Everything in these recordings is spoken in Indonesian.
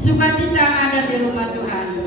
Sukacita ada di rumah Tuhan.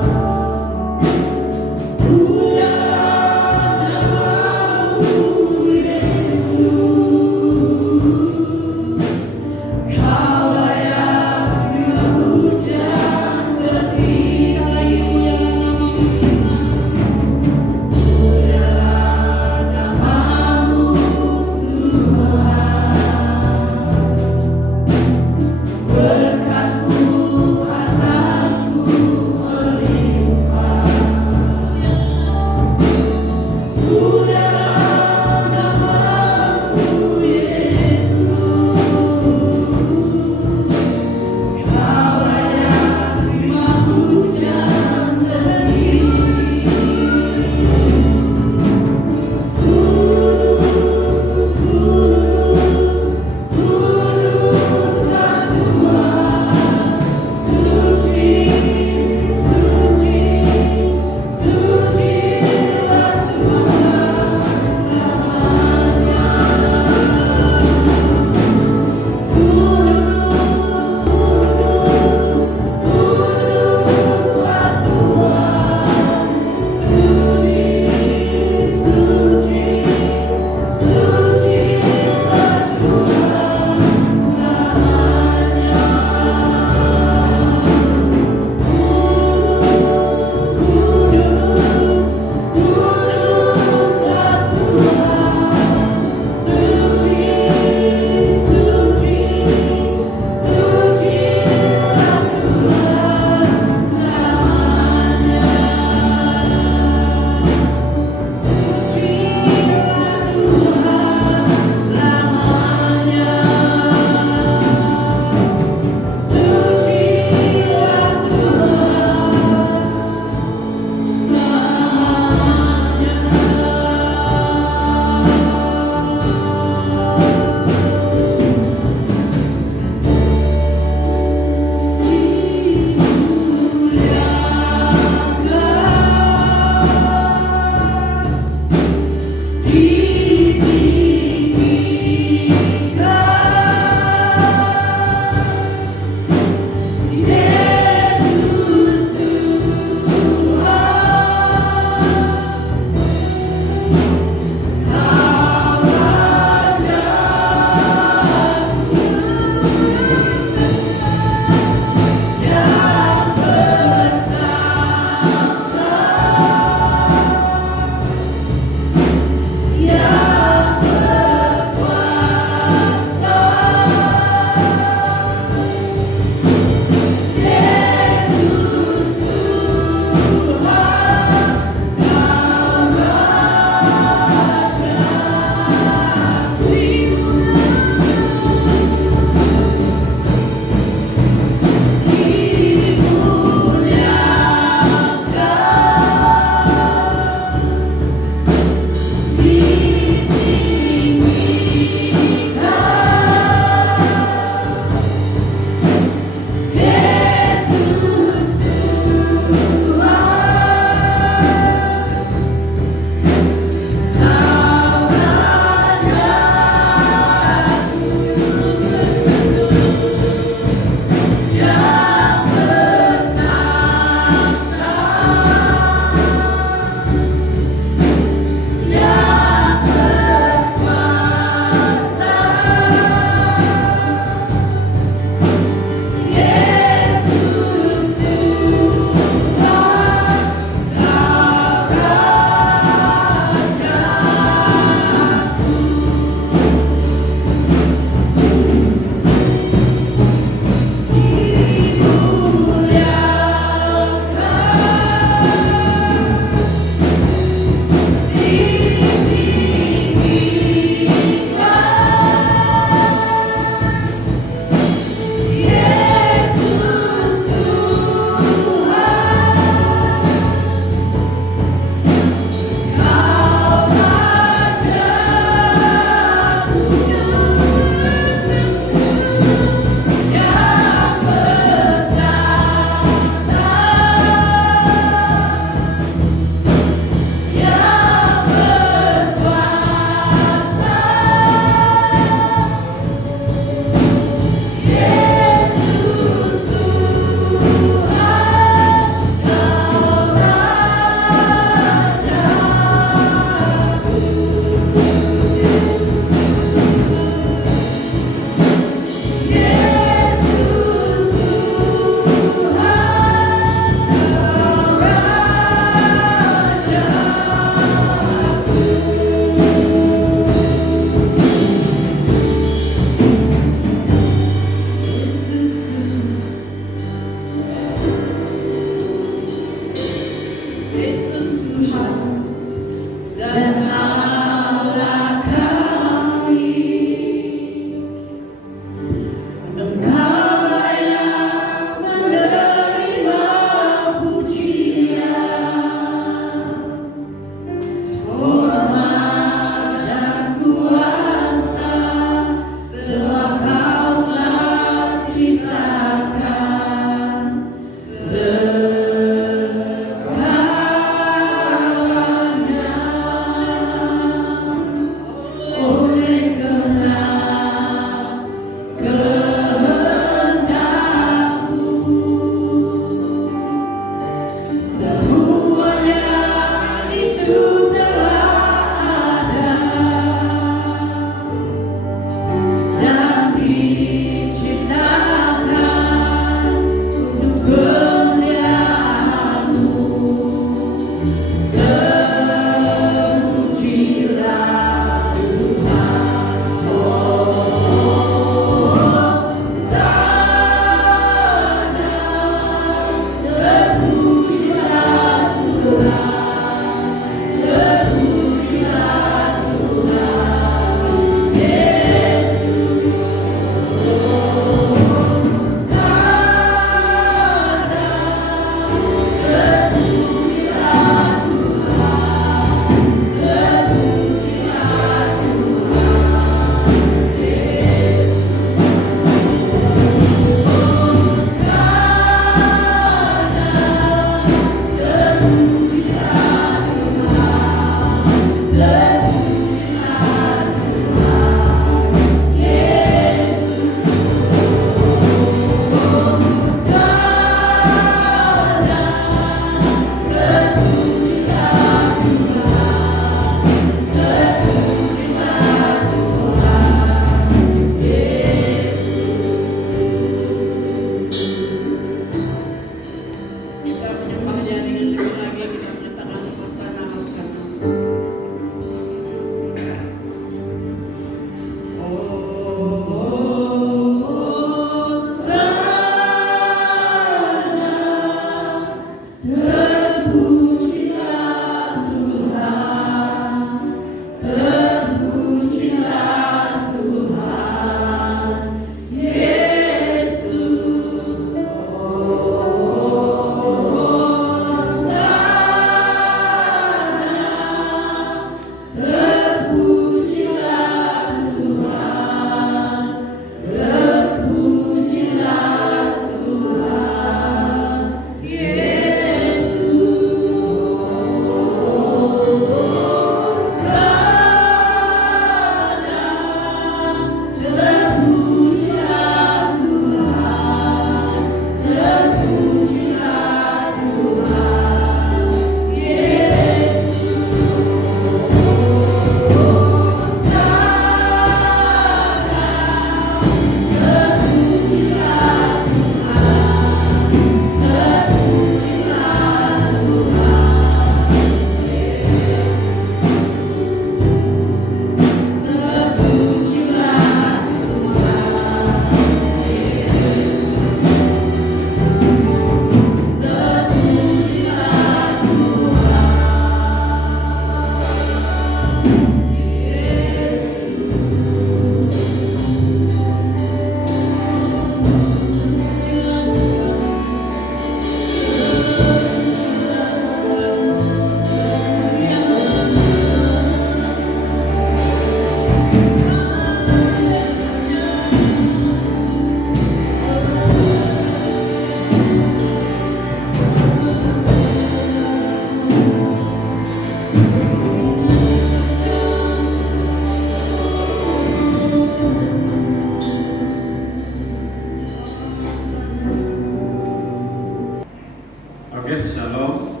Amin. Shalom.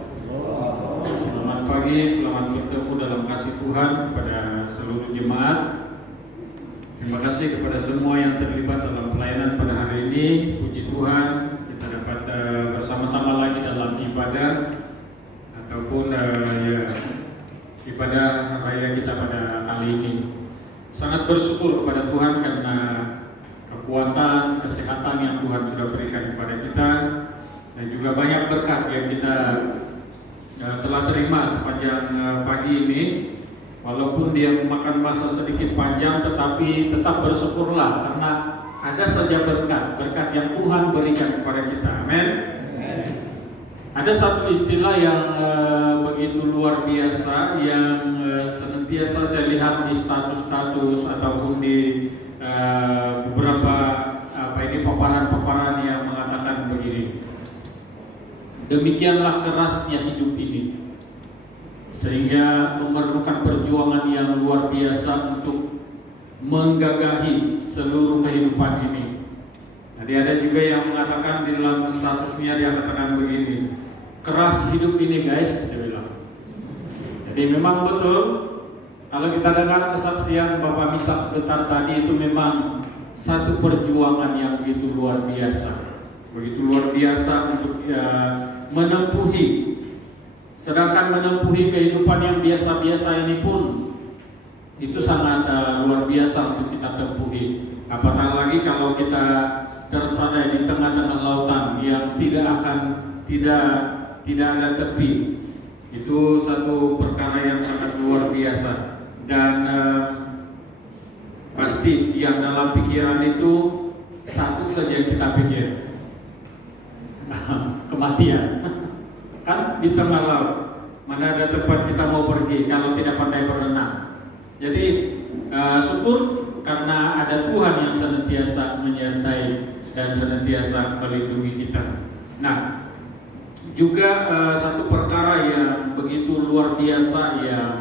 Selamat pagi, selamat bertemu dalam kasih Tuhan kepada seluruh jemaat. Terima kasih kepada semua yang terlibat dalam pelayanan pada hari ini. Puji Tuhan, kita dapat bersama-sama lagi dalam ibadah ataupun ibadah raya kita pada kali ini. Sangat bersyukur kepada Tuhan karena kekuatan, kesehatan yang Tuhan sudah berikan kepada kita, dan juga banyak berkat yang kita telah terima sepanjang pagi ini. Walaupun dia memakan masa sedikit panjang, tetapi tetap bersyukurlah karena ada saja berkat yang Tuhan berikan kepada kita. Amin. Ada satu istilah yang begitu luar biasa yang senantiasa saya lihat di status-status ataupun di beberapa paparan-paparan yang mengatakan begini: demikianlah kerasnya hidup ini, sehingga memerlukan perjuangan yang luar biasa untuk menggagahi seluruh kehidupan ini. Jadi ada juga yang mengatakan di dalam statusnya, dia katakan begini: keras hidup ini guys, dia bilang. Jadi memang betul, kalau kita dengar kesaksian Bapak Misak sebentar tadi, itu memang satu perjuangan yang begitu luar biasa. Begitu luar biasa untuk menempuhi. Sedangkan menempuhi kehidupan yang biasa-biasa ini pun itu sangat luar biasa untuk kita tempuhi. Apatah lagi kalau kita tersadai di tengah-tengah lautan yang tidak ada tepi. Itu satu perkara yang sangat luar biasa. Dan pasti yang dalam pikiran itu satu saja yang kita pikir, kematian. Kan di tengah laut, mana ada tempat kita mau pergi kalau tidak pandai berenang. Jadi syukur karena ada Tuhan yang senantiasa menyertai dan senantiasa melindungi kita. Nah, juga satu perkara yang begitu luar biasa yang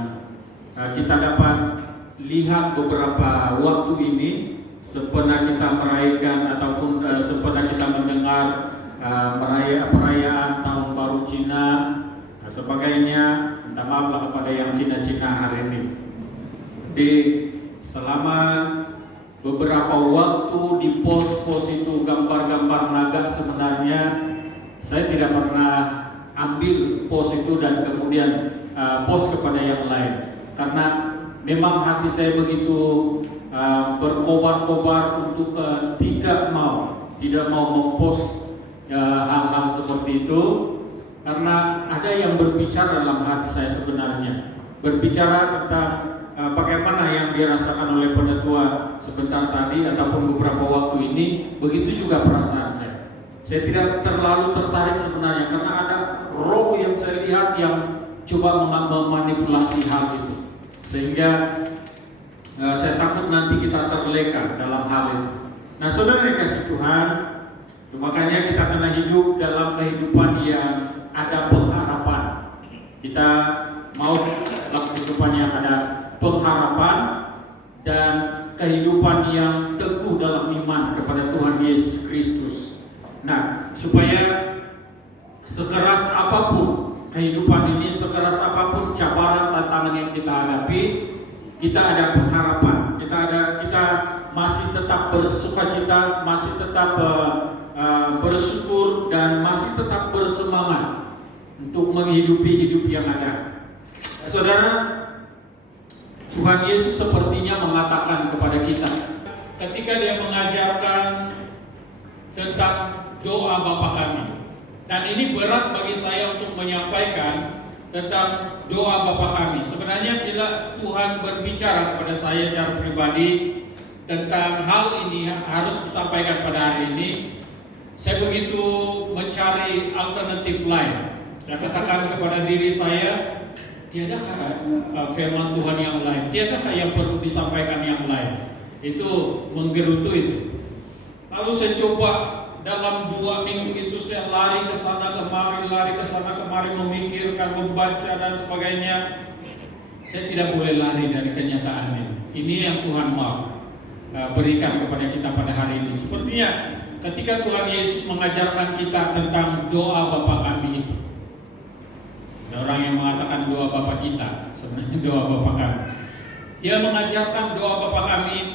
kita dapat lihat beberapa waktu ini, sepenat kita merayakan ataupun sepenat kita mendengar perayaan Tahun Baru Cina dan sebagainya. Minta maaflah kepada yang Cina-Cina hari ini. Jadi selama beberapa waktu di pos-pos itu gambar-gambar naga, sebenarnya saya tidak pernah ambil pos itu dan kemudian pos kepada yang lain, karena memang hati saya begitu berkobar-kobar untuk tidak mau mempost hal-hal seperti itu, karena ada yang berbicara dalam hati saya sebenarnya, berbicara tentang bagaimana yang dirasakan oleh penetua sebentar tadi ataupun beberapa waktu ini. Begitu juga perasaan saya. Saya tidak terlalu tertarik sebenarnya, karena ada roh yang saya lihat yang coba memanipulasi hal itu, sehingga saya takut nanti kita terleka dalam hal itu. Nah, saudara yang kasih Tuhan, makanya kita kena hidup dalam kehidupan yang ada pengharapan. Kita mau dalam kehidupan yang ada pengharapan dan kehidupan yang teguh dalam iman kepada Tuhan Yesus Kristus. Nah, supaya sekeras apapun kehidupan ini, sekeras apapun cabaran tantangan yang kita hadapi, kita ada pengharapan. Kita masih tetap bersukacita, masih tetap bersyukur, dan masih tetap bersemangat untuk menghidupi hidup yang ada. Saudara, Tuhan Yesus sepertinya mengatakan kepada kita ketika dia mengajarkan tentang doa Bapa kami. Dan ini berat bagi saya untuk menyampaikan tentang doa Bapa kami. Sebenarnya bila Tuhan berbicara kepada saya secara pribadi tentang hal ini harus disampaikan pada hari ini, saya begitu mencari alternatif lain. Saya katakan kepada diri saya, tiadakah firman Tuhan yang lain? Tiadakah yang perlu disampaikan yang lain? Itu menggerutu itu. Lalu saya coba dalam 2 minggu itu, saya lari ke sana kemari, memikirkan, membaca dan sebagainya. Saya tidak boleh lari dari kenyataan ini. Ini yang Tuhan mau berikan kepada kita pada hari ini. Sepertinya ketika Tuhan Yesus mengajarkan kita tentang doa Bapa kami itu, Ada orang yang mengatakan doa Bapa kita, sebenarnya doa Bapa kami. Dia mengajarkan doa Bapa kami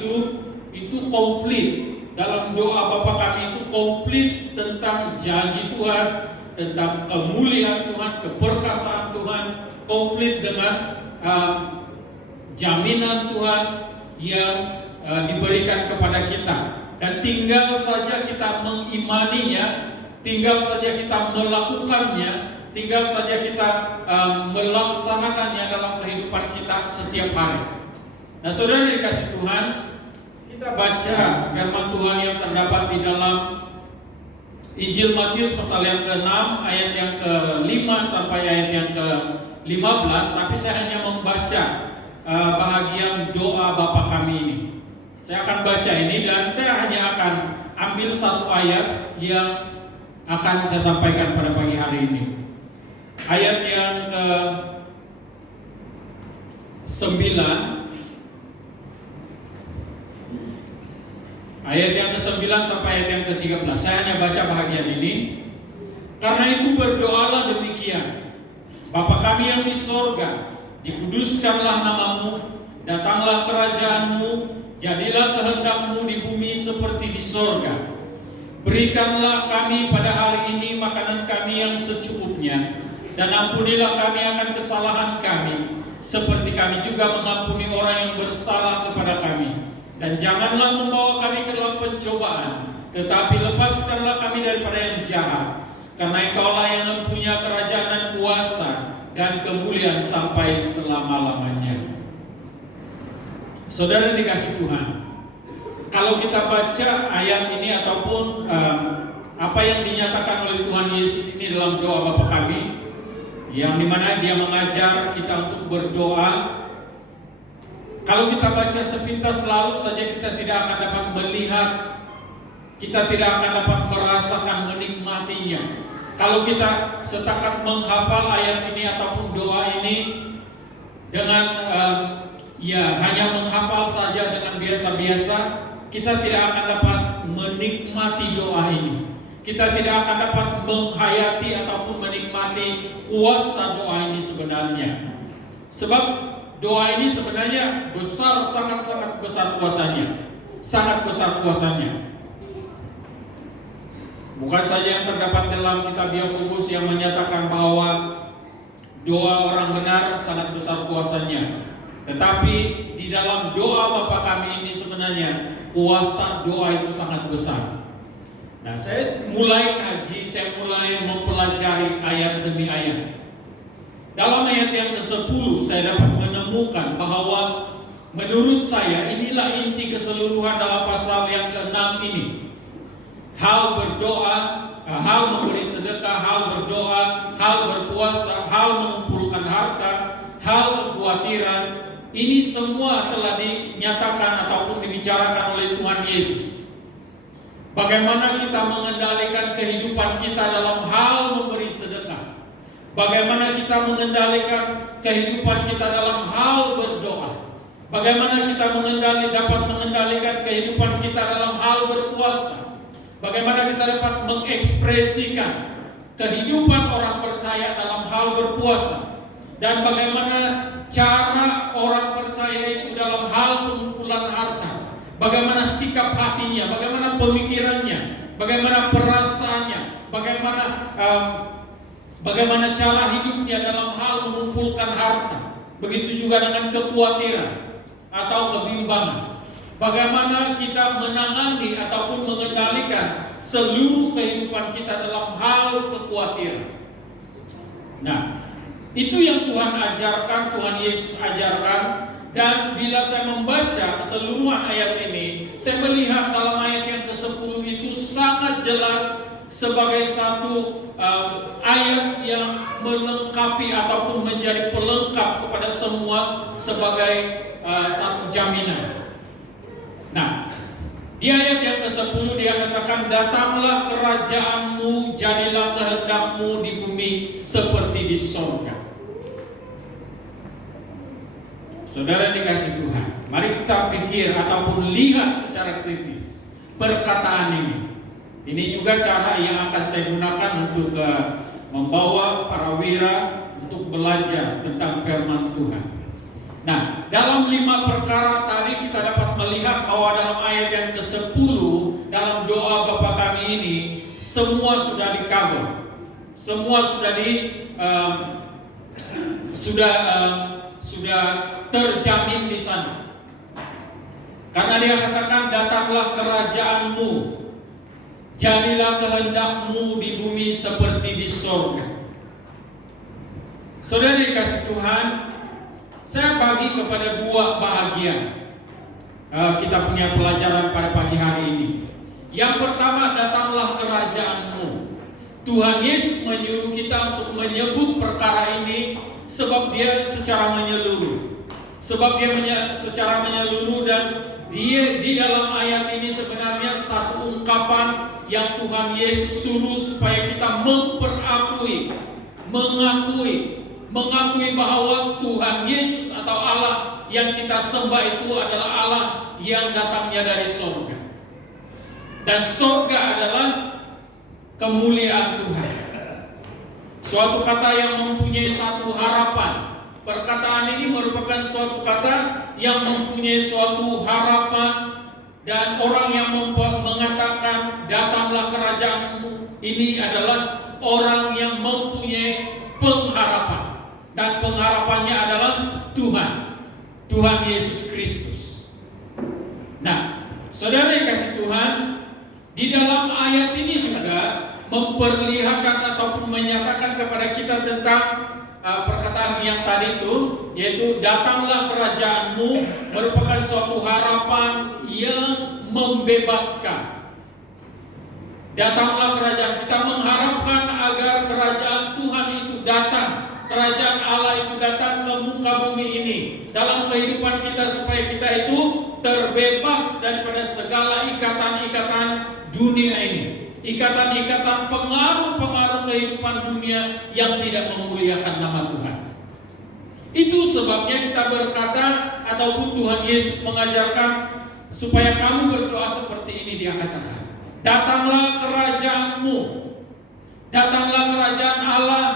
itu komplit. Dalam doa Bapa kami itu komplit tentang janji Tuhan, tentang kemuliaan Tuhan, keperkasaan Tuhan, komplit dengan jaminan Tuhan yang diberikan kepada kita. Dan tinggal saja kita mengimaninya, tinggal saja kita melakukannya, tinggal saja kita melaksanakannya dalam kehidupan kita setiap hari. Nah, saudara dikasih Tuhan, kita baca firman Tuhan yang terdapat di dalam Injil Matius pasal yang ke-6 ayat yang ke-5 sampai ayat yang ke-15, tapi saya hanya membaca bahagian doa Bapa kami ini. Saya akan baca ini dan saya hanya akan ambil satu ayat yang akan saya sampaikan pada pagi hari ini. Ayat yang ke-9, ayat yang ke-9 sampai ayat yang ke-13. Saya hanya baca bahagian ini. Karena itu berdoalah demikian: Bapa kami yang di sorga, dikuduskanlah namamu, datanglah kerajaanmu, jadilah kehendak-Mu di bumi seperti di sorga. Berikanlah kami pada hari ini makanan kami yang secukupnya, dan ampunilah kami akan kesalahan kami, seperti kami juga mengampuni orang yang bersalah kepada kami. Dan janganlah membawa kami ke dalam pencobaan, tetapi lepaskanlah kami daripada yang jahat. Karena Engkaulah yang mempunyai kerajaan dan kuasa dan kemuliaan sampai selama-lamanya. Saudara dikasih Tuhan, kalau kita baca ayat ini ataupun apa yang dinyatakan oleh Tuhan Yesus ini dalam doa Bapa kami, yang dimana Dia mengajar kita untuk berdoa, kalau kita baca sepintas lalu saja kita tidak akan dapat melihat, kita tidak akan dapat merasakan, menikmatinya. Kalau kita setakat menghafal ayat ini ataupun doa ini dengan hanya menghafal saja dengan biasa-biasa, kita tidak akan dapat menikmati doa ini. Kita tidak akan dapat menghayati ataupun menikmati kuasa doa ini sebenarnya. Sebab doa ini sebenarnya besar, sangat-sangat besar kuasanya. Sangat besar kuasanya. Bukan saja yang terdapat dalam kitab Yakobus yang menyatakan bahwa doa orang benar sangat besar kuasanya, tetapi di dalam doa Bapa kami ini sebenarnya kuasa doa itu sangat besar. Nah, saya mulai kaji, saya mulai mempelajari ayat demi ayat. Dalam ayat yang ke-10 saya dapat menemukan bahwa menurut saya inilah inti keseluruhan dalam pasal yang ke-6 ini. Hal berdoa, hal memberi sedekah, hal berdoa, hal berpuasa, hal mengumpulkan harta, hal kekhawatiran, ini semua telah dinyatakan ataupun dibicarakan oleh Tuhan Yesus. Bagaimana kita mengendalikan kehidupan kita dalam hal memberi sedekah, bagaimana kita mengendalikan kehidupan kita dalam hal berdoa, bagaimana kita dapat mengendalikan kehidupan kita dalam hal berpuasa, bagaimana kita dapat mengekspresikan kehidupan orang percaya dalam hal berpuasa, dan bagaimana cara orang percaya itu dalam hal pengumpulan harta, bagaimana sikap hatinya, bagaimana pemikirannya, bagaimana perasaannya, bagaimana cara hidupnya dalam hal mengumpulkan harta. Begitu juga dengan kekhawatiran atau kebimbangan. Bagaimana kita menangani ataupun mengendalikan seluruh kehidupan kita dalam hal kekhawatiran. Nah, itu yang Tuhan ajarkan, Tuhan Yesus ajarkan. Dan bila saya membaca keseluruhan ayat ini, saya melihat dalam ayat yang ke-10 itu sangat jelas sebagai satu ayat yang melengkapi ataupun menjadi pelengkap kepada semua sebagai satu jaminan. Nah, di ayat yang ke-10 dia katakan, datanglah kerajaanmu, jadilah kehendakmu di bumi seperti di sorga. Saudara dikasih Tuhan, mari kita pikir ataupun lihat secara kritis perkataan ini. Ini juga cara yang akan saya gunakan untuk membawa para wira untuk belajar tentang firman Tuhan. Nah, dalam 5 perkara tadi kita dapat melihat bahwa dalam ayat yang ke-10 dalam doa Bapa Kami ini semua sudah di-cover. Semua sudah terjamin di sana. Karena dia katakan, datanglah kerajaan-Mu, jadilah kehendak-Mu di bumi seperti di sorga. Saudara dikasih Tuhan, saya bagi kepada 2 bahagian kita punya pelajaran pada pagi hari ini. Yang pertama, datanglah kerajaan-Mu. Tuhan Yesus menyuruh kita untuk menyebut perkara ini sebab dia secara menyeluruh. Sebab dia secara menyeluruh, dan dia di dalam ayat ini sebenarnya satu ungkapan yang Tuhan Yesus suruh supaya kita mengakui bahwa Tuhan Yesus atau Allah yang kita sembah itu adalah Allah yang datangnya dari surga. Dan surga adalah kemuliaan Tuhan. Suatu kata yang mempunyai satu harapan. Perkataan ini merupakan suatu kata yang mempunyai suatu harapan, dan orang yang mengatakan datanglah kerajaan-Mu ini adalah orang yang mempunyai pengharapan, dan pengharapannya adalah Tuhan Yesus Kristus. Nah, saudara yang kasih Tuhan, di dalam ayat ini juga memperlihatkan ataupun menyatakan kepada kita tentang perkataan yang tadi itu, yaitu datanglah kerajaan-Mu, merupakan suatu harapan yang membebaskan. Datanglah kerajaan, kita mengharapkan agar kerajaan Tuhan itu datang, kerajaan Allah itu datang ke muka bumi ini dalam kehidupan kita, supaya kita itu terbebas daripada segala ikatan-ikatan dunia ini, ikatan-ikatan pengaruh-pengaruh kehidupan dunia yang tidak memuliakan nama Tuhan. Itu sebabnya kita berkata, ataupun Tuhan Yesus mengajarkan supaya kamu berdoa seperti ini. Dia katakan, datanglah kerajaan-Mu, datanglah kerajaan Allah,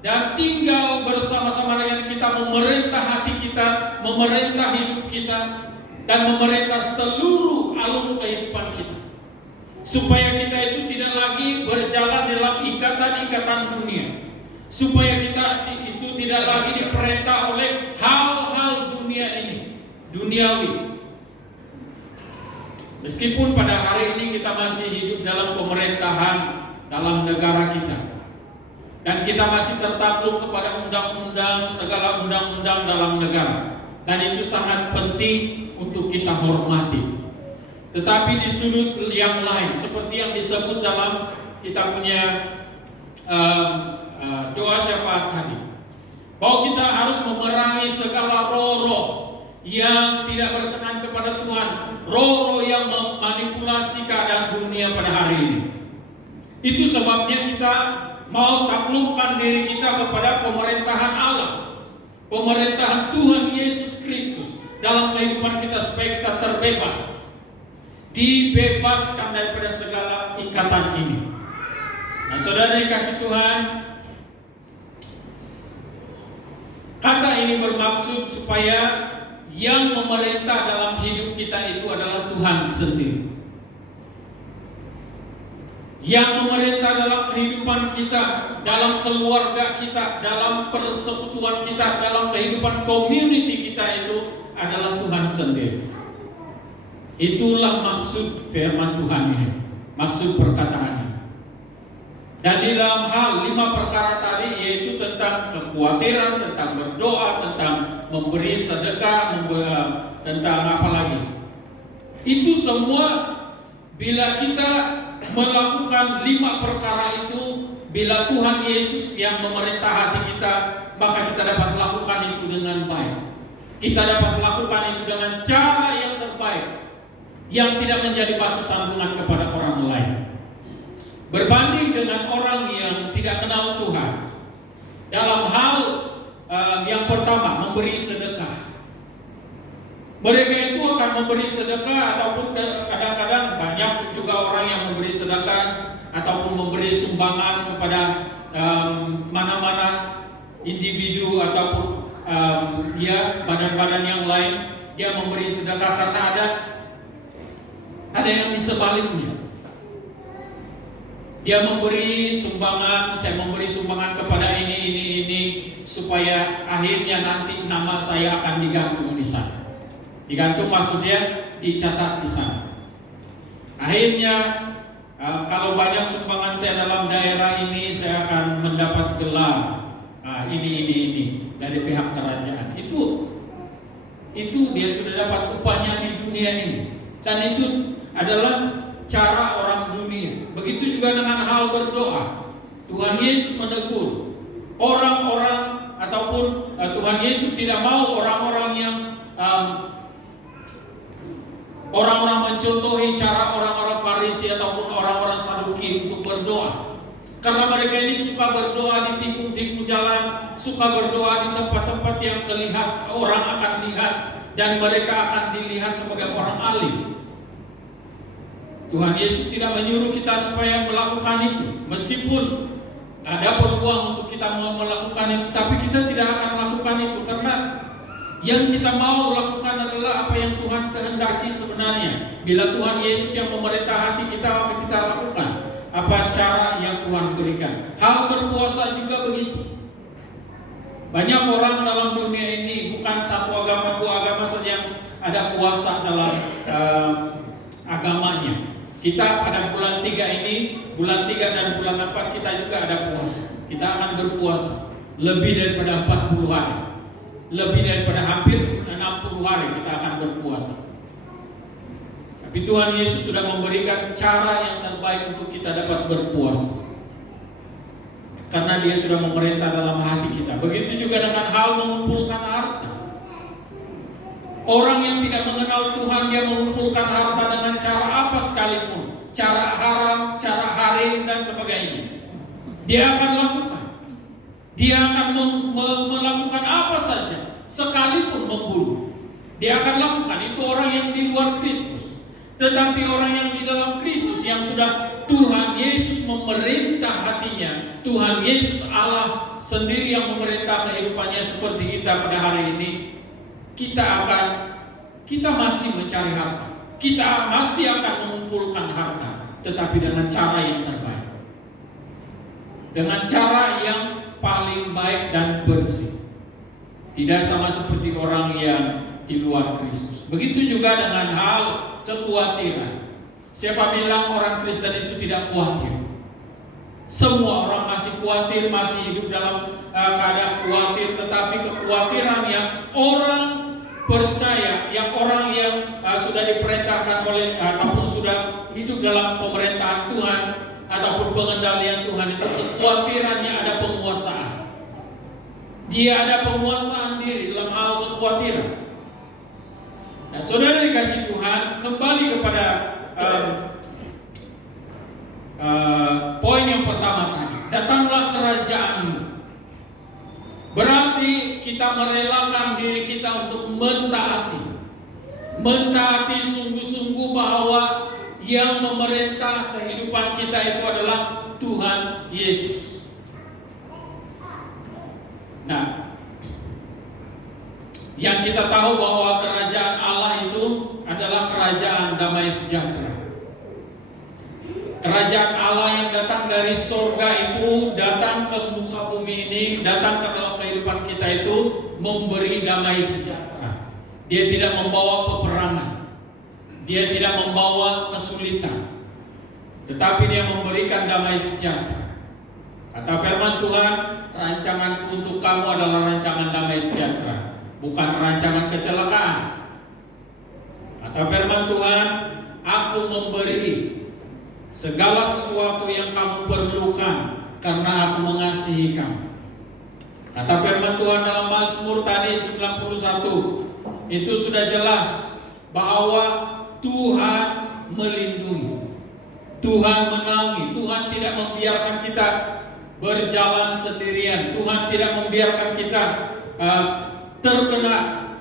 dan tinggal bersama-sama dengan kita, memerintah hati kita, memerintah hidup kita, dan memerintah seluruh alur kehidupan kita, supaya kita itu tidak lagi berjalan dalam ikatan-ikatan dunia, supaya kita itu tidak lagi diperintah oleh hal-hal dunia ini, duniawi. Meskipun pada hari ini kita masih hidup dalam pemerintahan dalam negara kita, dan kita masih tertakluk kepada undang-undang, segala undang-undang dalam negara, dan itu sangat penting untuk kita hormati. Tetapi di sudut yang lain, seperti yang disebut dalam kita punya doa syafaat tadi, bahwa kita harus memerangi segala roh-roh yang tidak berkenan kepada Tuhan, roh-roh yang memanipulasi keadaan dunia pada hari ini. Itu sebabnya kita mau taklukkan diri kita kepada pemerintahan Allah, pemerintahan Tuhan Yesus Kristus dalam kehidupan kita, supaya kita terbebas, dibebaskan daripada segala ikatan ini. Nah, saudara dikasih Tuhan, kata ini bermaksud supaya yang memerintah dalam hidup kita itu adalah Tuhan sendiri. Yang memerintah dalam kehidupan kita, dalam keluarga kita, dalam persekutuan kita, dalam kehidupan community kita itu adalah Tuhan sendiri. Itulah maksud firman Tuhan ini, maksud perkataannya. Dan di dalam hal 5 perkara tadi, yaitu tentang kekhawatiran, tentang berdoa, tentang memberi sedekah, tentang apa lagi, itu semua bila kita melakukan 5 perkara itu, bila Tuhan Yesus yang memerintah hati kita, maka kita dapat lakukan itu dengan baik. Kita dapat lakukan itu dengan cara yang terbaik, yang tidak menjadi batu sandungan kepada orang lain. Berbanding dengan orang yang tidak kenal Tuhan, dalam hal yang pertama, memberi sedekah. Mereka itu akan memberi sedekah, ataupun kadang-kadang banyak juga orang yang memberi sedekah ataupun memberi sumbangan kepada mana-mana individu ataupun badan-badan yang lain, dia memberi sedekah karena ada yang di sebaliknya. Dia memberi sumbangan, saya memberi sumbangan kepada ini supaya akhirnya nanti nama saya akan digantung di sana. Digantung maksudnya dicatat di sana. Akhirnya kalau banyak sumbangan saya dalam daerah ini, saya akan mendapat gelar ini dari pihak kerajaan. Itu dia sudah dapat upahnya di dunia ini, dan itu adalah cara orang dunia. Begitu juga dengan hal berdoa. Tuhan Yesus menegur orang-orang, ataupun Tuhan Yesus tidak mau orang-orang yang orang-orang mencontohi cara orang-orang Farisi ataupun orang-orang Saduki untuk berdoa. Karena mereka ini suka berdoa di tikungan jalan, suka berdoa di tempat-tempat yang terlihat orang akan lihat, dan mereka akan dilihat sebagai orang alim. Tuhan Yesus tidak menyuruh kita supaya melakukan itu, meskipun ada peluang untuk kita melakukan itu, tapi kita tidak akan melakukan itu karena yang kita mau lakukan adalah apa yang Tuhan kehendaki sebenarnya. Bila Tuhan Yesus yang memerintah hati kita, maka kita lakukan apa cara yang Tuhan berikan. Hal berpuasa juga begitu. Banyak orang dalam dunia ini, bukan satu agama, dua agama saja yang ada puasa dalam agamanya. Kita pada bulan 3 ini, bulan 3 dan bulan 4 kita juga ada puasa. Kita akan berpuasa lebih daripada 40 hari. Lebih daripada hampir 60 hari kita akan berpuasa. Tapi Tuhan Yesus sudah memberikan cara yang terbaik untuk kita dapat berpuasa, karena Dia sudah memerintah dalam hati kita. Begitu juga dengan hal mengumpulkan harta. Orang yang tidak mengenal Tuhan, dia mengumpulkan harta dengan cara apa sekalipun, cara haram, cara harim dan sebagainya, dia akan lakukan. Dia akan melakukan apa saja, sekalipun membunuh, dia akan lakukan. Itu orang yang di luar Kristus. Tetapi orang yang di dalam Kristus, yang sudah Tuhan Yesus memerintah hatinya, Tuhan Yesus Allah sendiri yang memerintah kehidupannya seperti kita pada hari ini, kita masih mencari harta, kita masih akan mengumpulkan harta, tetapi dengan cara yang terbaik, dengan cara yang paling baik dan bersih. Tidak sama seperti orang yang di luar Kristus. Begitu juga dengan hal kekhawatiran. Siapa bilang orang Kristen itu tidak khawatir? Semua orang masih khawatir, masih hidup dalam keadaan khawatir. Tetapi kekhawatiran yang orang percaya, yang orang yang sudah diperintahkan oleh ataupun sudah hidup dalam pemerintahan Tuhan ataupun pengendalian Tuhan, itu kekhawatirannya ada penguasaan. Dia ada penguasaan diri dalam hal kekhawatiran. Nah, saudara dikasih Tuhan, kembali kepada poin yang pertama tadi, datanglah kerajaan-Mu. Berarti kita merelakan diri kita untuk mentaati sungguh-sungguh bahwa yang memerintah kehidupan kita itu adalah Tuhan Yesus. Nah, yang kita tahu bahwa kerajaan Allah itu adalah kerajaan damai sejahtera. Kerajaan Allah yang datang dari surga itu datang ke muka bumi ini, datang ke dalam kehidupan kita itu memberi damai sejahtera. Dia tidak membawa peperangan, dia tidak membawa kesulitan, tetapi dia memberikan damai sejahtera. Kata firman Tuhan, rancanganku untuk kamu adalah rancangan damai sejahtera, bukan rancangan kecelakaan. Kata firman Tuhan, aku memberi segala sesuatu yang kamu perlukan karena aku mengasihi kamu. Kata firman Tuhan dalam Mazmur tadi 91, itu sudah jelas bahwa Tuhan melindungi, Tuhan menaungi, Tuhan tidak membiarkan kita berjalan sendirian, Tuhan tidak membiarkan kita terkena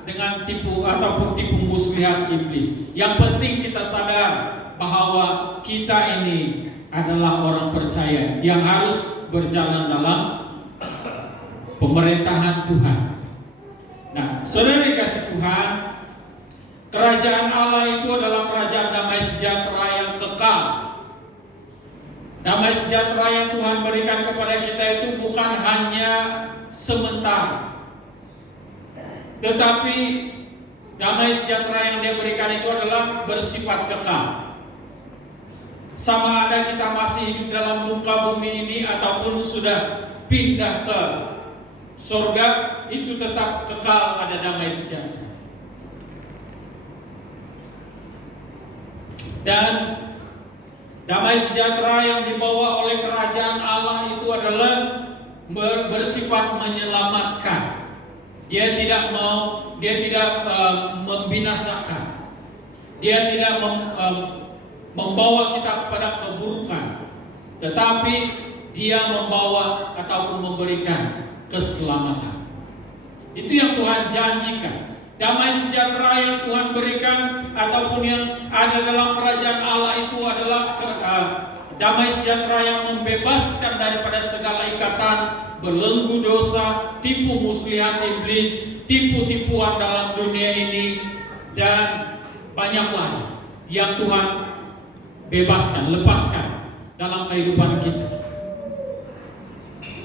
dengan tipu ataupun tipu muslihat iblis. Yang penting kita sadar bahwa kita ini adalah orang percaya yang harus berjalan dalam pemerintahan Tuhan. Nah, saudara dikasih Tuhan, kerajaan Allah itu adalah kerajaan damai sejahtera yang kekal. Damai sejahtera yang Tuhan berikan kepada kita itu bukan hanya sementara, tetapi damai sejahtera yang Dia berikan itu adalah bersifat kekal. Sama ada kita masih hidup dalam muka bumi ini ataupun sudah pindah ke surga, itu tetap kekal ada damai sejahtera. Dan damai sejahtera yang dibawa oleh kerajaan Allah itu adalah bersifat menyelamatkan. Dia tidak membinasakan. Dia tidak membawa kita kepada keburukan, tetapi Dia membawa ataupun memberikan keselamatan. Itu yang Tuhan janjikan. Damai sejahtera yang Tuhan berikan ataupun yang ada dalam kerajaan Allah itu adalah damai sejahtera yang membebaskan daripada segala ikatan belenggu dosa, tipu muslihat iblis, tipu-tipuan dalam dunia ini, dan banyak lagi yang Tuhan bebaskan, lepaskan dalam kehidupan kita.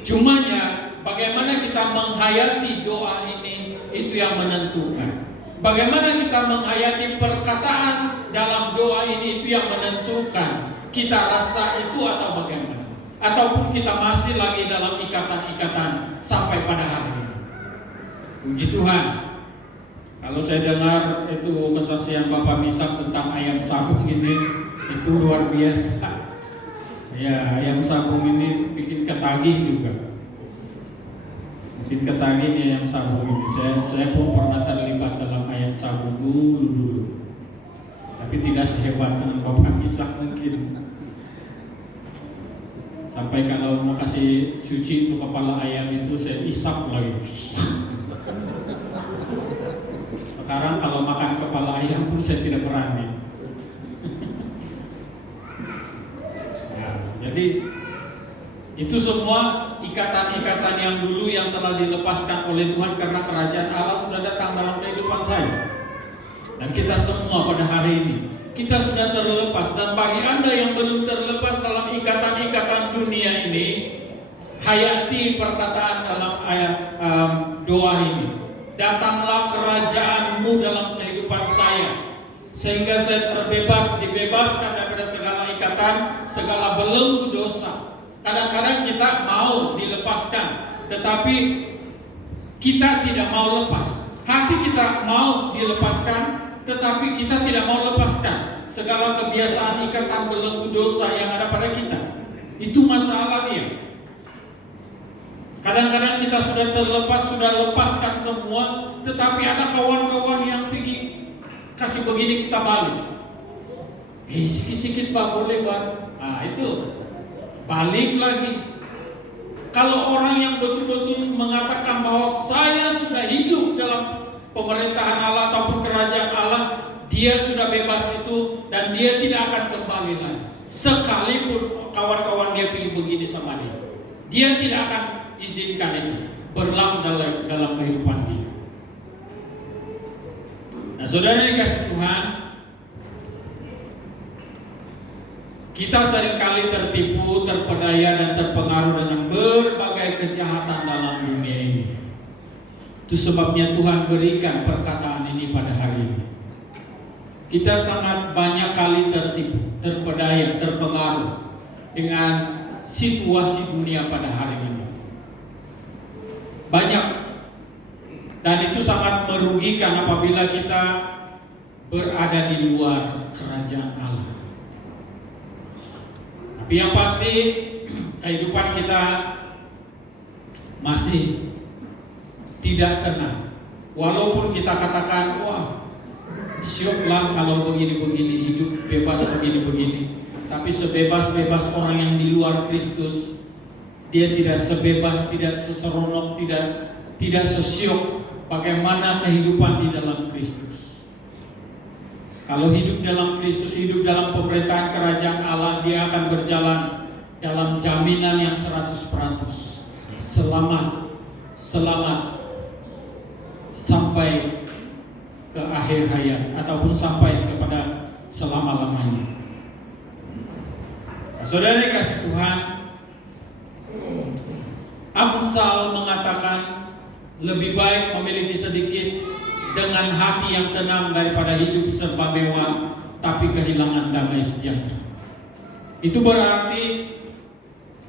Cumanya bagaimana kita menghayati doa ini, itu yang menentukan. Bagaimana kita menghayati perkataan dalam doa ini, itu yang menentukan kita rasa itu atau bagaimana. Ataupun kita masih lagi dalam ikatan-ikatan sampai pada hari ini. Puji Tuhan. Kalau saya dengar itu kesaksian Bapak Misak tentang ayam sabung ini, itu luar biasa. Ya, ayam sabung ini bikin ketagih juga. Bikin ketagih nih ayam sabung ini. Saya pun pernah terlibat dalam ayam sabung dulu. Tapi tidak sehebat dengan Bapak Misak mungkin. Sampai kalau mau kasih cuci itu kepala ayam itu saya isap lagi. Sekarang kalau makan kepala ayam pun saya tidak berani. Ya, jadi itu semua ikatan-ikatan yang dulu yang telah dilepaskan oleh Tuhan karena kerajaan Allah sudah datang dalam kehidupan saya. Dan kita semua pada hari ini kita sudah terlepas, dan bagi Anda yang belum terlepas dalam ikatan-ikatan dunia ini, hayati perkataan dalam ayat doa ini. Datanglah kerajaanmu dalam kehidupan saya, sehingga saya dibebaskan daripada segala ikatan, segala belenggu dosa. Kadang-kadang kita mau dilepaskan, tetapi kita tidak mau lepas. Hati kita mau dilepaskan, tetapi kita tidak mau lepaskan segala kebiasaan ikatan belenggu dosa yang ada pada kita. Itu masalahnya. Kadang-kadang kita sudah terlepas, sudah lepaskan semua, tetapi ada kawan-kawan yang pergi kasih begini kita balik. Sikit-sikit Pak, boleh Pak. Nah itu balik lagi. Kalau orang yang betul-betul mengatakan bahwa saya sudah hidup dalam pemerintahan Allah ataupun kerajaan Allah, dia sudah bebas itu dan dia tidak akan kembali lagi. Sekalipun kawan-kawan dia pergi begini sama dia, dia tidak akan izinkan itu berlaku dalam kehidupan dia. Nah, saudara dikasih Tuhan, kita seringkali tertipu, terpedaya dan terpengaruh dengan berbagai kejahatan dalam dunia ini. Itu sebabnya Tuhan berikan perkataan ini pada hari ini. Kita sangat banyak kali tertipu, terpedaya, terpengaruh dengan situasi dunia pada hari ini. Banyak. Dan itu sangat merugikan apabila kita berada di luar kerajaan Allah. Tapi yang pasti kehidupan kita masih tidak tenang. Walaupun kita katakan, wah, syoklah kalau begini-begini, hidup bebas begini-begini. Tapi sebebas-bebas orang yang di luar Kristus, dia tidak sebebas, tidak seseronok, tidak sesyok bagaimana kehidupan di dalam Kristus. Kalau hidup dalam Kristus, hidup dalam pemerintahan kerajaan Allah, dia akan berjalan dalam jaminan yang 100%. Selamat, selamat sampai ke akhir hayat ataupun sampai kepada selama-lamanya. Saudara kasih Tuhan, Amsal mengatakan lebih baik memiliki sedikit dengan hati yang tenang daripada hidup serba mewah tapi kehilangan damai sejahtera. Itu berarti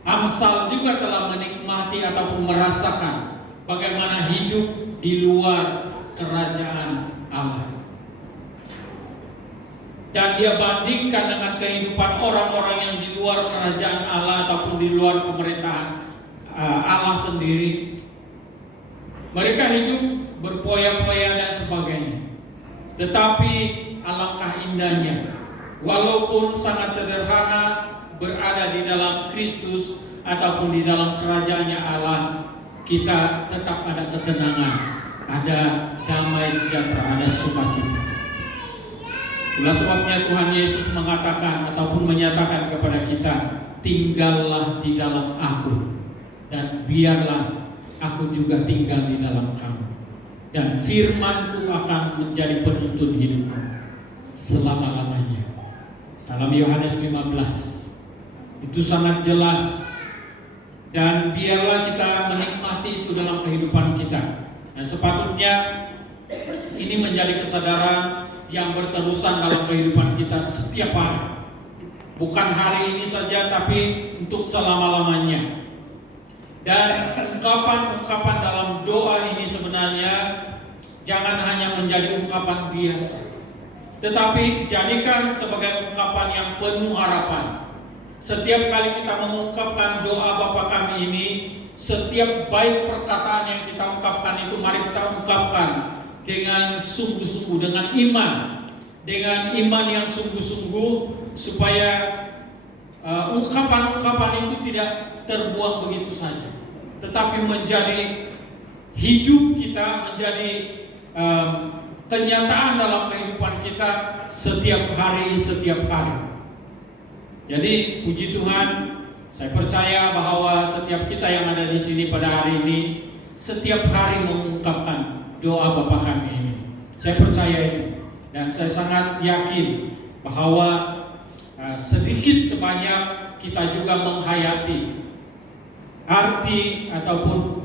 Amsal juga telah menikmati ataupun merasakan bagaimana hidup di luar kerajaan Allah. Dan dia bandingkan dengan kehidupan orang-orang yang di luar kerajaan Allah ataupun di luar pemerintahan Allah sendiri. Mereka hidup berpoya-poya dan sebagainya. Tetapi alangkah indahnya, walaupun sangat sederhana, berada di dalam Kristus ataupun di dalam kerajaannya Allah, kita tetap ada ketenangan, ada damai sejahtera, ada sukacita. Itulah sebabnya Tuhan Yesus mengatakan ataupun menyatakan kepada kita, tinggallah di dalam Aku dan biarlah Aku juga tinggal di dalam kamu, dan firman-Ku akan menjadi penuntun hidupmu selama-lamanya. Dalam Yohanes 15 itu sangat jelas, dan biarlah kita menikmati itu dalam kehidupan kita. Dan sepatutnya ini menjadi kesadaran yang berterusan dalam kehidupan kita setiap hari, bukan hari ini saja tapi untuk selama-lamanya. Dan ungkapan-ungkapan dalam doa ini sebenarnya jangan hanya menjadi ungkapan biasa, tetapi jadikan sebagai ungkapan yang penuh harapan. Setiap kali kita mengungkapkan doa Bapa Kami ini, setiap baik perkataan yang kita ungkapkan itu, mari kita ungkapkan dengan sungguh-sungguh, dengan iman yang sungguh-sungguh, supaya ungkapan-ungkapan itu tidak terbuang begitu saja, tetapi menjadi hidup kita, menjadi kenyataan dalam kehidupan kita setiap hari. Jadi puji Tuhan, saya percaya bahwa setiap kita yang ada di sini pada hari ini setiap hari mengungkapkan doa Bapa Kami ini. Saya percaya itu, dan saya sangat yakin bahwa sedikit sebanyak kita juga menghayati arti ataupun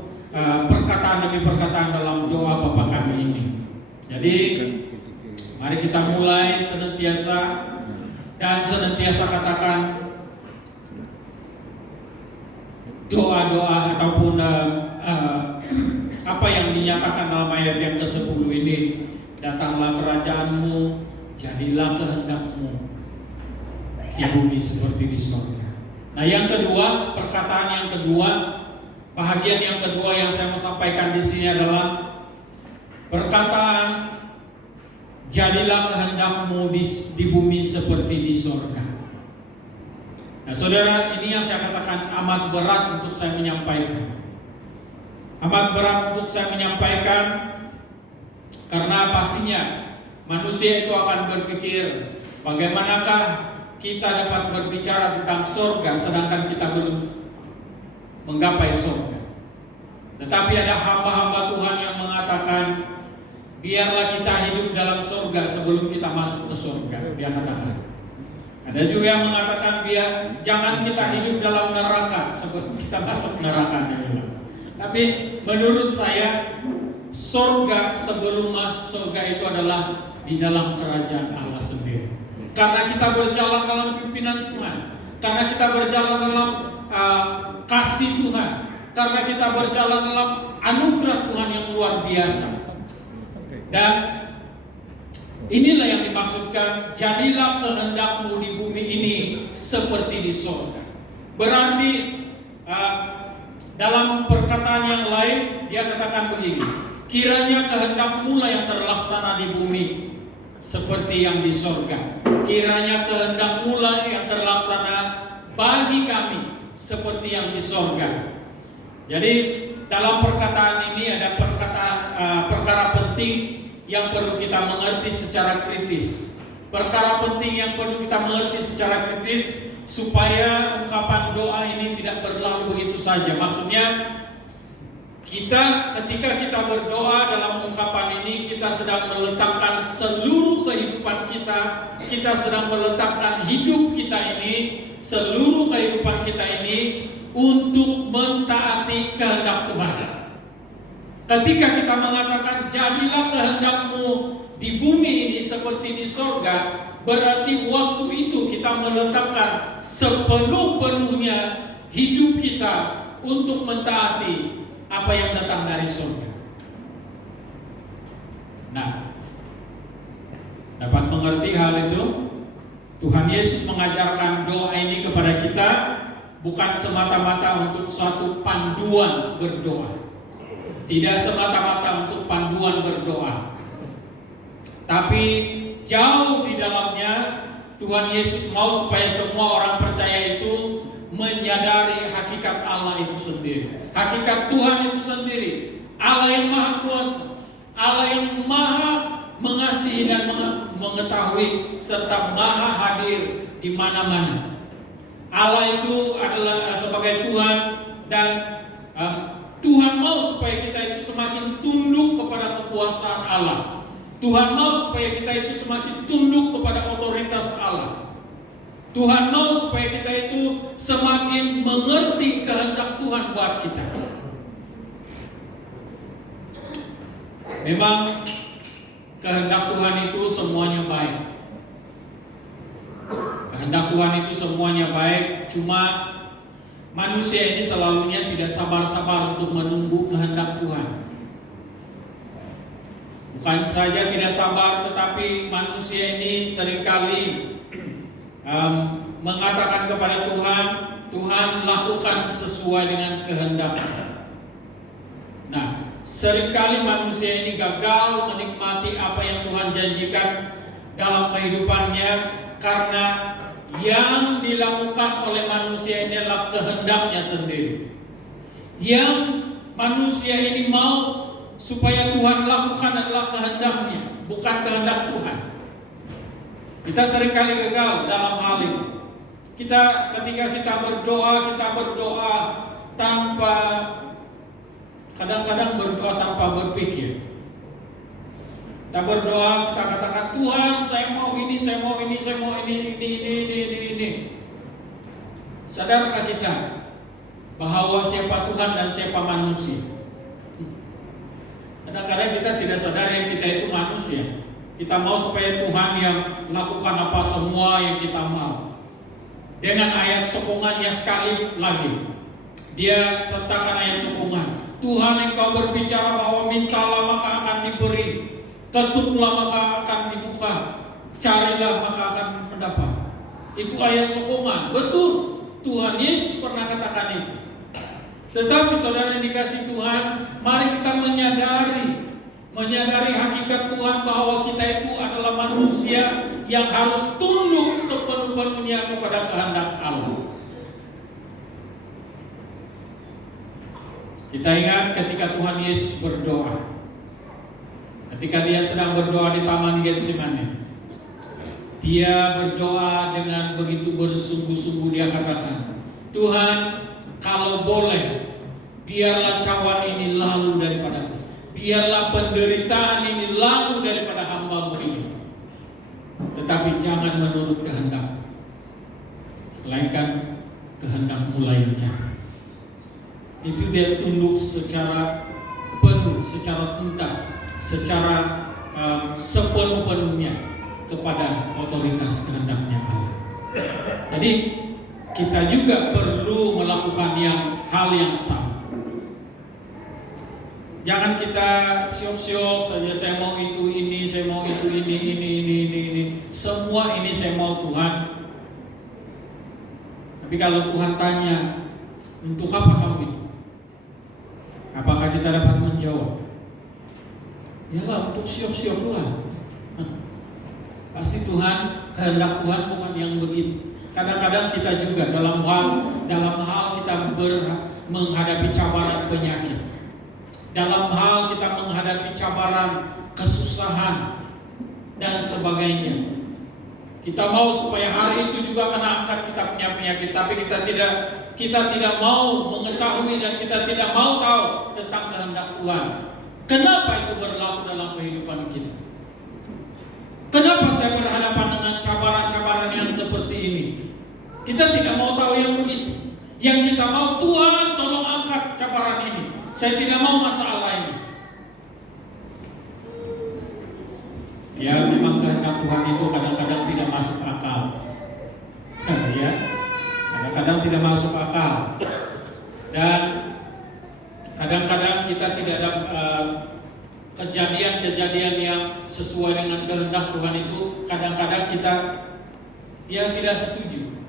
perkataan demi perkataan dalam doa Bapa Kami ini. Jadi mari kita mulai senantiasa katakan doa-doa ataupun apa yang dinyatakan dalam ayat yang ke-10 ini. Datanglah kerajaan-Mu, jadilah kehendak-Mu di bumi seperti di surga. Nah, yang kedua, perkataan yang kedua, bahagian yang kedua yang saya mau sampaikan di sini adalah perkataan jadilah kehendak-Mu di bumi seperti di surga. Nah, saudara, ini yang saya katakan amat berat untuk saya menyampaikan. Amat berat untuk saya menyampaikan, karena pastinya manusia itu akan berpikir, bagaimanakah kita dapat berbicara tentang surga sedangkan kita belum menggapai surga. Tetapi ada hamba-hamba Tuhan yang mengatakan, biarlah kita hidup dalam surga sebelum kita masuk ke surga, dia katakan. Ada juga yang mengatakan, jangan kita hidup dalam neraka sebelum kita masuk neraka, dia bilang. Tapi menurut saya, surga sebelum masuk surga itu adalah di dalam kerajaan Allah sendiri. Karena kita berjalan dalam pimpinan Tuhan, karena kita berjalan dalam kasih Tuhan, karena kita berjalan dalam anugerah Tuhan yang luar biasa. Dan inilah yang dimaksudkan, jadilah kehendak-Mu di bumi ini seperti di surga. Berarti dalam perkataan yang lain dia katakan begini, kiranya kehendak-Mu lah yang terlaksana di bumi seperti yang di surga. Kiranya kehendak-Mu lah yang terlaksana bagi kami seperti yang di surga. Jadi dalam perkataan ini ada perkara penting yang perlu kita mengerti secara kritis. Perkara penting yang perlu kita mengerti secara kritis supaya ungkapan doa ini tidak berlalu begitu saja. Maksudnya Ketika kita berdoa dalam ungkapan ini, kita sedang meletakkan seluruh kehidupan kita sedang meletakkan hidup kita ini, seluruh kehidupan kita ini untuk mentaati kehendak Tuhan. Ketika kita mengatakan jadilah kehendak-Mu di bumi ini seperti di sorga, berarti waktu itu kita meletakkan sepenuh-penuhnya hidup kita untuk mentaati apa yang datang dari surga. Nah, dapat mengerti hal itu, Tuhan Yesus mengajarkan doa ini kepada kita bukan semata-mata untuk suatu panduan berdoa, tidak semata-mata untuk panduan berdoa, tapi jauh di dalamnya Tuhan Yesus mau supaya semua orang percaya itu menyadari hakikat Allah itu sendiri, hakikat Tuhan itu sendiri, Allah yang maha kuasa, Allah yang maha mengasihi dan mengetahui serta maha hadir di mana-mana. Allah itu adalah sebagai Tuhan, dan Tuhan mau supaya kita itu semakin tunduk kepada kekuasaan Allah. Tuhan mau supaya kita itu semakin tunduk kepada otoritas Allah. Tuhan mau supaya kita itu semakin mengerti kehendak Tuhan buat kita. Memang kehendak Tuhan itu semuanya baik. Kehendak Tuhan itu semuanya baik, cuma manusia ini selalunya tidak sabar-sabar untuk menunggu kehendak Tuhan. Bukan saja tidak sabar, tetapi manusia ini seringkali mengatakan kepada Tuhan, Tuhan lakukan sesuai dengan kehendak. Nah, seringkali manusia ini gagal menikmati apa yang Tuhan janjikan dalam kehidupannya, karena yang dilakukan oleh manusia ini adalah kehendaknya sendiri. Yang manusia ini mau supaya Tuhan lakukan adalah kehendaknya, bukan kehendak Tuhan. Kita seringkali gagal dalam hal itu. Ketika kita berdoa tanpa, kadang-kadang berdoa tanpa berpikir. Kita berdoa, kita katakan, Tuhan saya mau ini, saya mau ini, saya mau ini. Sadarkah kita bahwa siapa Tuhan dan siapa manusia? Kadang-kadang kita tidak sadar yang kita itu manusia. Kita mau supaya Tuhan yang lakukan apa semua yang kita mau. Dengan ayat sokongannya sekali lagi, dia sertakan ayat sokongan. Tuhan, Engkau berbicara bahwa mintalah maka akan diberi, ketuklah maka akan dibuka, carilah maka akan mendapat. Itu ayat sokongan. Betul, Tuhan Yesus pernah katakan itu. Tetapi saudara dikasih Tuhan, mari kita menyadari hakikat Tuhan bahwa kita itu adalah manusia yang harus tunduk sepenuh-penuhnya kepada kehendak Allah. Kita ingat ketika Tuhan Yesus berdoa, ketika dia sedang berdoa di Taman Getsemani, dia berdoa dengan begitu bersungguh-sungguh. Dia katakan, Tuhan, kalau boleh, biarlah cawan ini lalu daripadaku, biarlah penderitaan ini lalu daripada hamba-Mu ini, tetapi jangan menurut kehendak, selainkan kehendak-Mu lainnya. Itu dia tunduk secara penuh, secara tuntas, secara sepenuh-penuhnya kepada otoritas kehendaknya Allah. Jadi kita juga perlu melakukan hal yang sama. Jangan kita siok-siok saja, saya mau itu ini, saya mau itu ini. Semua ini saya mau Tuhan. Tapi kalau Tuhan tanya, untuk apa kamu itu? Apakah kita dapat menjawab? Yalah, untuk siok-siok Tuhan. Pasti Tuhan, kehendak Tuhan bukan yang begitu. Kadang-kadang kita juga dalam hal kita menghadapi cabaran penyakit, dalam hal kita menghadapi cabaran kesusahan dan sebagainya. Kita mau supaya hari itu juga kena angkat kita punya penyakit, tapi kita tidak mau mengetahui dan kita tidak mau tahu tentang kehendak Tuhan. Kenapa itu berlaku dalam kehidupan kita? Kenapa saya berhadapan dengan cabaran-cabaran yang seperti ini? Kita tidak mau tahu yang begitu. Yang kita mau, Tuhan tolong angkat cabaran ini. Saya tidak mau masalah ini. Ya, memang kehendak Tuhan itu kadang-kadang tidak masuk akal. Ya, kadang-kadang tidak masuk akal. Dan kadang-kadang kita tidak ada kejadian-kejadian yang sesuai dengan kehendak Tuhan itu. Kadang-kadang kita tidak setuju.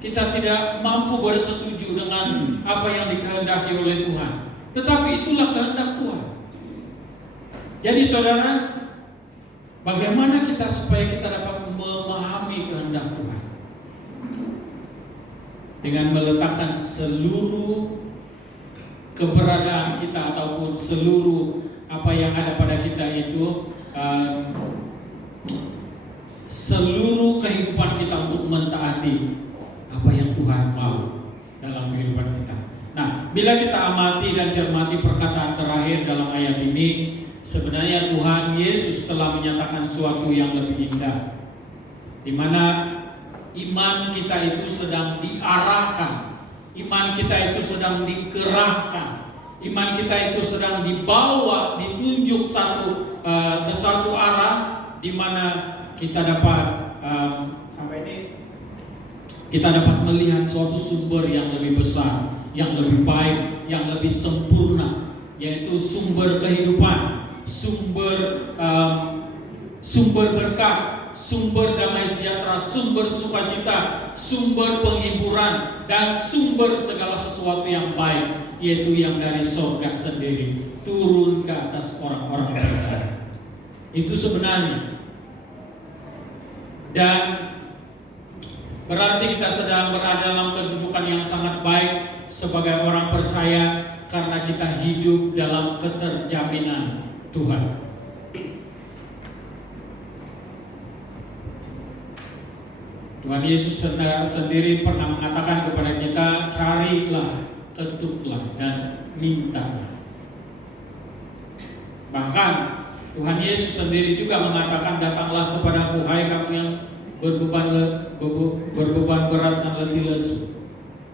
Kita tidak mampu bersetuju dengan apa yang dikehendaki oleh Tuhan. Tetapi itulah kehendak Tuhan. Jadi saudara, bagaimana kita supaya kita dapat memahami kehendak Tuhan? Dengan meletakkan seluruh keberadaan kita ataupun seluruh apa yang ada pada kita itu, seluruh kehidupan kita untuk mentaati apa yang Tuhan mau dalam kehidupan kita. Nah, bila kita amati dan cermati perkataan terakhir dalam ayat ini, sebenarnya Tuhan Yesus telah menyatakan sesuatu yang lebih indah, di mana iman kita itu sedang diarahkan, iman kita itu sedang dikerahkan, iman kita itu sedang dibawa, ditunjuk ke satu arah, di mana kita dapat kita dapat melihat suatu sumber yang lebih besar, yang lebih baik, yang lebih sempurna, yaitu sumber kehidupan, sumber berkat, sumber damai sejahtera, sumber sukacita, sumber penghiburan, dan sumber segala sesuatu yang baik, yaitu yang dari surga sendiri turun ke atas orang-orang percaya. Itu sebenarnya. Dan berarti kita sedang berada dalam kedudukan yang sangat baik sebagai orang percaya, karena kita hidup dalam keterjaminan Tuhan. Tuhan Yesus sendiri pernah mengatakan kepada kita, carilah, ketuklah, dan minta. Bahkan Tuhan Yesus sendiri juga mengatakan, datanglah kepadaku, hai kamu yang berbeban berat dan letih lesu,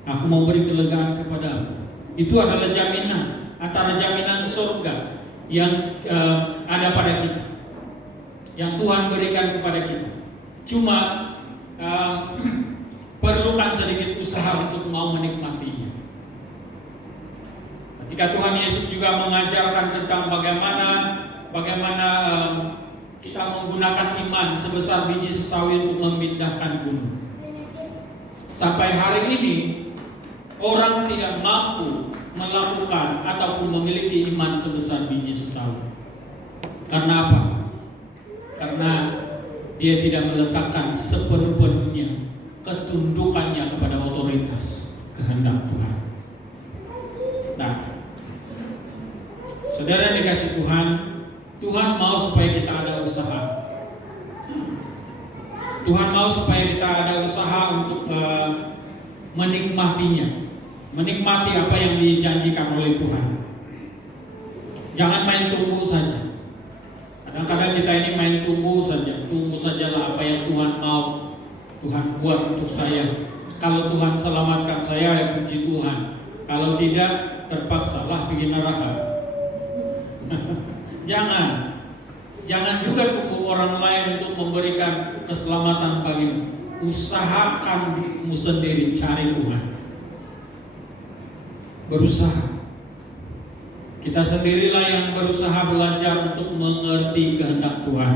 aku memberi kelegaan kepadamu. Itu adalah jaminan, antara jaminan surga yang ada pada kita, yang Tuhan berikan kepada kita. Cuma perlukan sedikit usaha untuk mau menikmatinya. Ketika Tuhan Yesus juga mengajarkan tentang bagaimana kita menggunakan iman sebesar biji sesawi untuk memindahkan gunung. Sampai hari ini orang tidak mampu melakukan ataupun memiliki iman sebesar biji sesawi. Karena apa? Karena dia tidak meletakkan sepenuh-penuhnya ketundukannya kepada otoritas kehendak Tuhan. Nah, saudara dikasih Tuhan, Tuhan mau supaya kita ada usaha. Tuhan mau supaya kita ada usaha untuk menikmatinya, menikmati apa yang dijanjikan oleh Tuhan. Jangan main tunggu saja. Kadang-kadang kita ini main tunggu sajalah apa yang Tuhan mau, Tuhan buat untuk saya. Kalau Tuhan selamatkan saya, ya puji Tuhan. Kalau tidak, terpaksalah pergi neraka. Jangan juga tunggu orang lain untuk memberikan keselamatan bagimu. Usahakan dirimu sendiri, cari Tuhan. Berusaha. Kita sendirilah yang berusaha belajar untuk mengerti kehendak Tuhan.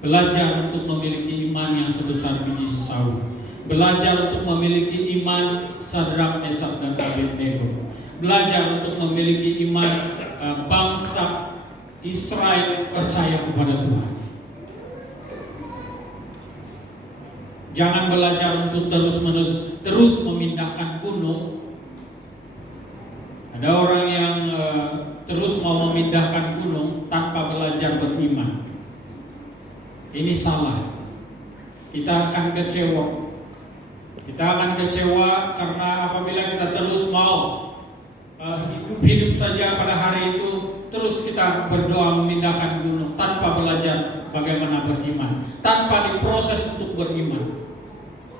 Belajar untuk memiliki iman yang sebesar biji sesawi. Belajar untuk memiliki iman Sadrak, Mesak, dan Abednego. Belajar untuk memiliki iman bangsa Israel percaya kepada Tuhan. Jangan belajar untuk terus memindahkan gunung. Ada orang yang terus mau memindahkan gunung tanpa belajar beriman. Ini salah. Kita akan kecewa. Kita akan kecewa karena apabila kita terus mau hidup saja pada hari itu, terus kita berdoa memindahkan gunung tanpa belajar bagaimana beriman, tanpa diproses untuk beriman.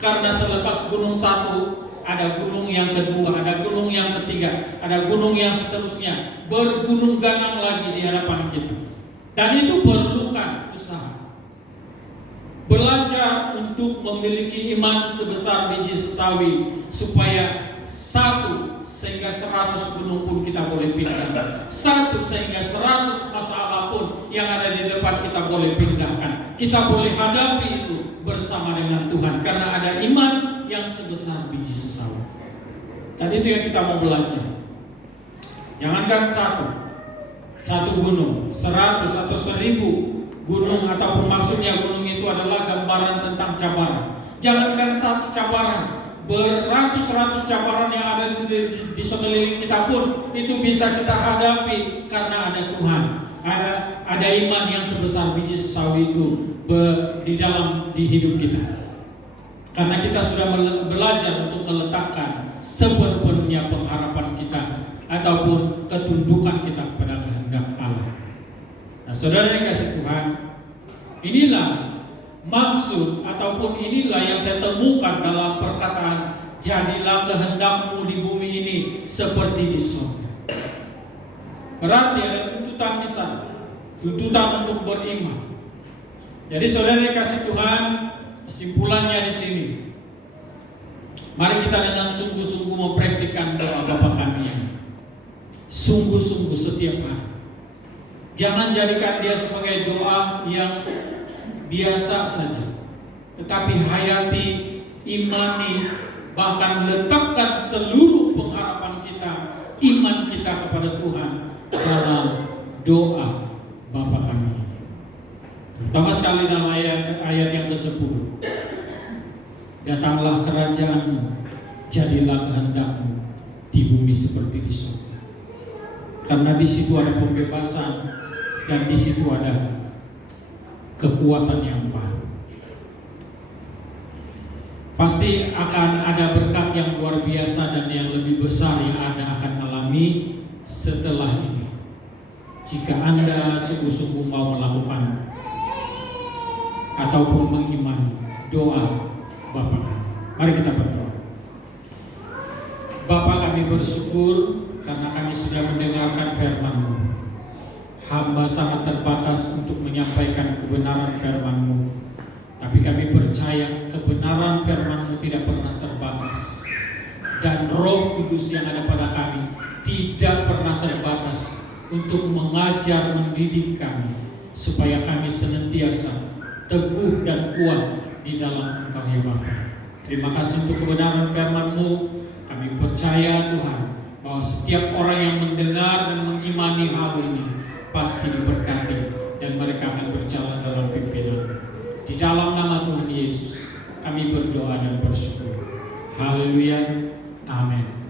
Karena selepas gunung satu, ada gunung yang kedua, ada gunung yang ketiga, ada gunung yang seterusnya, bergunung ganang lagi di hadapan kita. Dan itu perlukan usaha. Belajar untuk memiliki iman sebesar biji sesawi, supaya 1 sehingga 100 gunung pun kita boleh pindahkan, 1 sehingga 100 masalah pun yang ada di depan kita boleh pindahkan. Kita boleh hadapi itu bersama dengan Tuhan, karena ada iman yang sebesar biji sesawi. Dan itu yang kita mau belajar. Jangankan satu gunung, 100 atau 1000 gunung, ataupun maksudnya gunung itu adalah gambaran tentang cabaran. Jangankan satu cabaran, beratus-ratus cabaran yang ada di sekeliling kita pun itu bisa kita hadapi karena ada Tuhan. Ada iman yang sebesar biji sesawi itu di hidup kita. Karena kita sudah belajar untuk meletakkan sepenuhnya pengharapan kita ataupun ketundukan kita kepada kehendak Allah. Nah, saudara yang kasih Tuhan, inilah maksud ataupun inilah yang saya temukan dalam perkataan, jadilah kehendakmu di bumi ini seperti di surga. Berarti ada tuntutan di sana, tuntutan untuk beriman. Jadi saudara yang kasih Tuhan, kesimpulannya di sini, mari kita dengan sungguh-sungguh mempraktikkan doa Bapa Kami, sungguh-sungguh setiap hari. Jangan jadikan dia sebagai doa yang biasa saja, tetapi hayati, imani, bahkan letakkan seluruh pengharapan kita, iman kita kepada Tuhan dalam doa Bapa Kami. Pertama sekali dalam ayat yang ke-10, datanglah kerajaanmu, jadilah kehendakmu di bumi seperti di surga. Karena di situ ada pembebasan dan di situ ada kekuatan yang baru. Pasti akan ada berkat yang luar biasa dan yang lebih besar yang Anda akan alami setelah ini, jika Anda sungguh-sungguh mau melakukan ataupun mengimani doa Bapa Kami. Mari kita berdoa. Bapa, kami bersyukur karena kami sudah mendengarkan firman-Mu. Hamba sangat terbatas untuk menyampaikan kebenaran firman-Mu, tapi kami percaya kebenaran firman-Mu tidak pernah terbatas, dan Roh Kudus yang ada pada kami tidak pernah terbatas untuk mengajar, mendidik kami, supaya kami senantiasa teguh dan kuat di dalam Engkau ya Bapa. Terima kasih untuk kebenaran firman-Mu. Kami percaya Tuhan bahwa setiap orang yang mendengar dan mengimani hal ini pasti diberkati dan mereka akan berjalan dalam pimpinan. Di dalam nama Tuhan Yesus kami berdoa dan bersyukur. Haleluya. Amin.